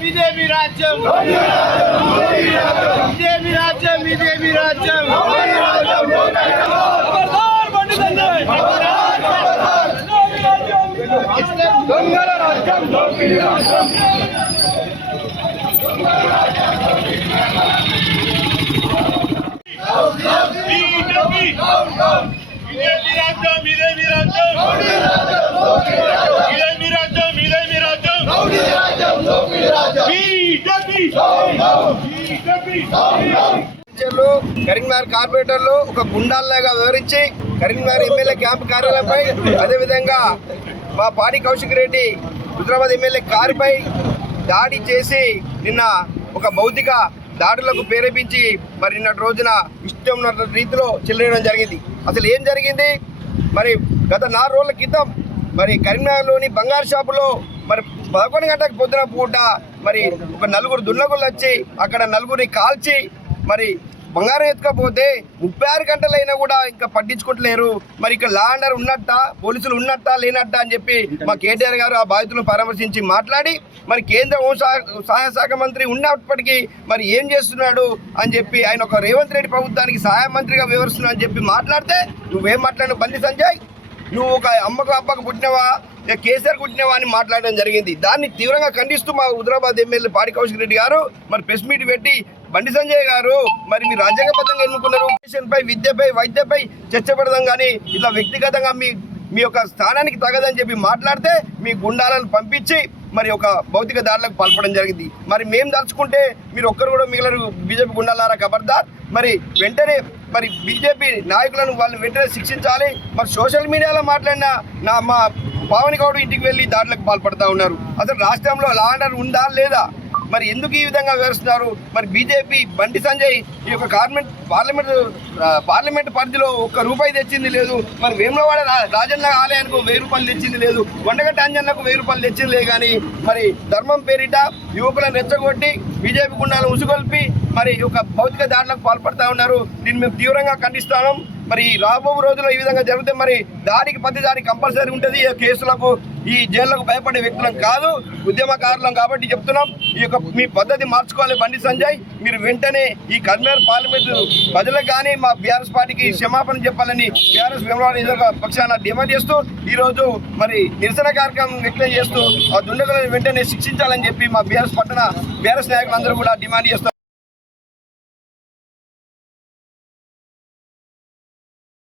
BJP राज्य BJP राज्य కరీంనగర్ కార్పొరేటర్లు ఒక గుండాల్లాగా వివరించి కరీంనగర్ ఎమ్మెల్యే క్యాంపు కార్యాలయంపై అదేవిధంగా మా పాడి కౌశిక్ రెడ్డి హుజరాబాద్ ఎమ్మెల్యే కారుపై దాడి చేసి నిన్న ఒక భౌతిక దాడులకు ప్రేరేపించి మరి నిన్నటి రోజున ఇష్టం ఉన్న రీతిలో చెల్లడం జరిగింది. అసలు ఏం జరిగింది? మరి గత 4 రోజుల క్రితం మరి కరీంనగర్లోని బంగారు షాపులో మరి 11 గంటలకు పొద్దున పూట మరి ఒక 4 దుండగులు వచ్చి అక్కడ 4గురిని కాల్చి మరి బంగారం ఎత్తుకపోతే 36 గంటలైనా కూడా ఇంకా పట్టించుకుంటలేరు. మరి ఇక్కడ లా అండ్ ఆర్డర్ ఉన్నట్ట, పోలీసులు ఉన్నట్ట లేనట్ట అని చెప్పి మా కేటీఆర్ గారు ఆ బాధితులను పరామర్శించి మాట్లాడి మరి కేంద్ర సహాయ శాఖ మంత్రి ఉన్నప్పటికీ మరి ఏం చేస్తున్నాడు అని చెప్పి ఆయన ఒక రేవంత్ రెడ్డి ప్రభుత్వానికి సహాయ మంత్రిగా వివరిస్తున్నా అని చెప్పి మాట్లాడితే నువ్వేం మాట్లాడినావు బండి సంజయ్? నువ్వు ఒక అమ్మకు అబ్బకు పుట్టినవా కేసీఆర్ పుట్టినవా అని మాట్లాడడం జరిగింది. దాన్ని తీవ్రంగా ఖండిస్తూ మా హుజరాబాద్ ఎమ్మెల్యే పాడి కౌశిక్ రెడ్డి గారు మరి ప్రెస్ మీట్ పెట్టి బండి సంజయ్ గారు మరి మీరు రాజ్యాంగబద్ధంగా ఎన్నుకున్నారు, విద్యపై వైద్యపై చర్చ పెడదాం కానీ ఇట్లా వ్యక్తిగతంగా మీ యొక్క స్థానానికి తగదని చెప్పి మాట్లాడితే మీ గుండాలను పంపించి మరి ఒక భౌతిక దాడులకు పాల్పడడం జరిగింది. మరి మేము దలుచుకుంటే మీరు ఒక్కరు కూడా మిగిలిన బీజేపీ గుండాలారా ఖబర్దార్. మరి వెంటనే మరి బీజేపీ నాయకులను వాళ్ళు వెంటనే శిక్షించాలి. మరి సోషల్ మీడియాలో మాట్లాడిన మా పావని గౌడ్ ఇంటికి వెళ్ళి దాడులకు పాల్పడతా ఉన్నారు. అసలు రాష్ట్రంలో లా అండ్ ఆర్డర్ ఉందా లేదా? మరి ఎందుకు ఈ విధంగా వివరిస్తున్నారు? మరి బీజేపీ బండి సంజయ్ ఈ యొక్క పార్లమెంట్ పరిధిలో ₹1 తెచ్చింది లేదు. మరి వేములవాడ రాజన్న ఆలయానికి ₹1000 తెచ్చింది లేదు. కొండగట్ట అంజన్నకు ₹1000 తెచ్చింది లేదు. కానీ మరి ధర్మం పేరిట యువకులను రెచ్చగొట్టి బీజేపీ గుండాలను ఉసుగొల్పి మరి ఒక భౌతిక దాడులకు పాల్పడతా ఉన్నారు. దీన్ని మేము తీవ్రంగా ఖండిస్తాం. మరి రాబో రోజుల్లో ఈ విధంగా జరిగితే మరి దాడికి ప్రతిదాడి కంపల్సరీ ఉంటుంది. ఈ కేసులకు ఈ జైళ్లకు భయపడే వ్యక్తులం కాదు, ఉద్యమకారులం కాబట్టి చెప్తున్నాం. ఈ యొక్క మీ పద్ధతి మార్చుకోవాలి బండి సంజయ్. మీరు వెంటనే ఈ కరీంనగర్ పార్లమెంటు ప్రజలకు కానీ మా బీఆర్ఎస్ పార్టీకి క్షమాపణ చెప్పాలని బీఆర్ఎస్ వేములవాడ పక్షాన డిమాండ్ చేస్తూ ఈరోజు మరి నిరసన కార్యక్రమం వ్యక్తం చేస్తూ ఆ దుండగులను వెంటనే శిక్షించాలని చెప్పి మా బీఆర్ఎస్ నాయకులందరూ కూడా డిమాండ్ చేస్తారు.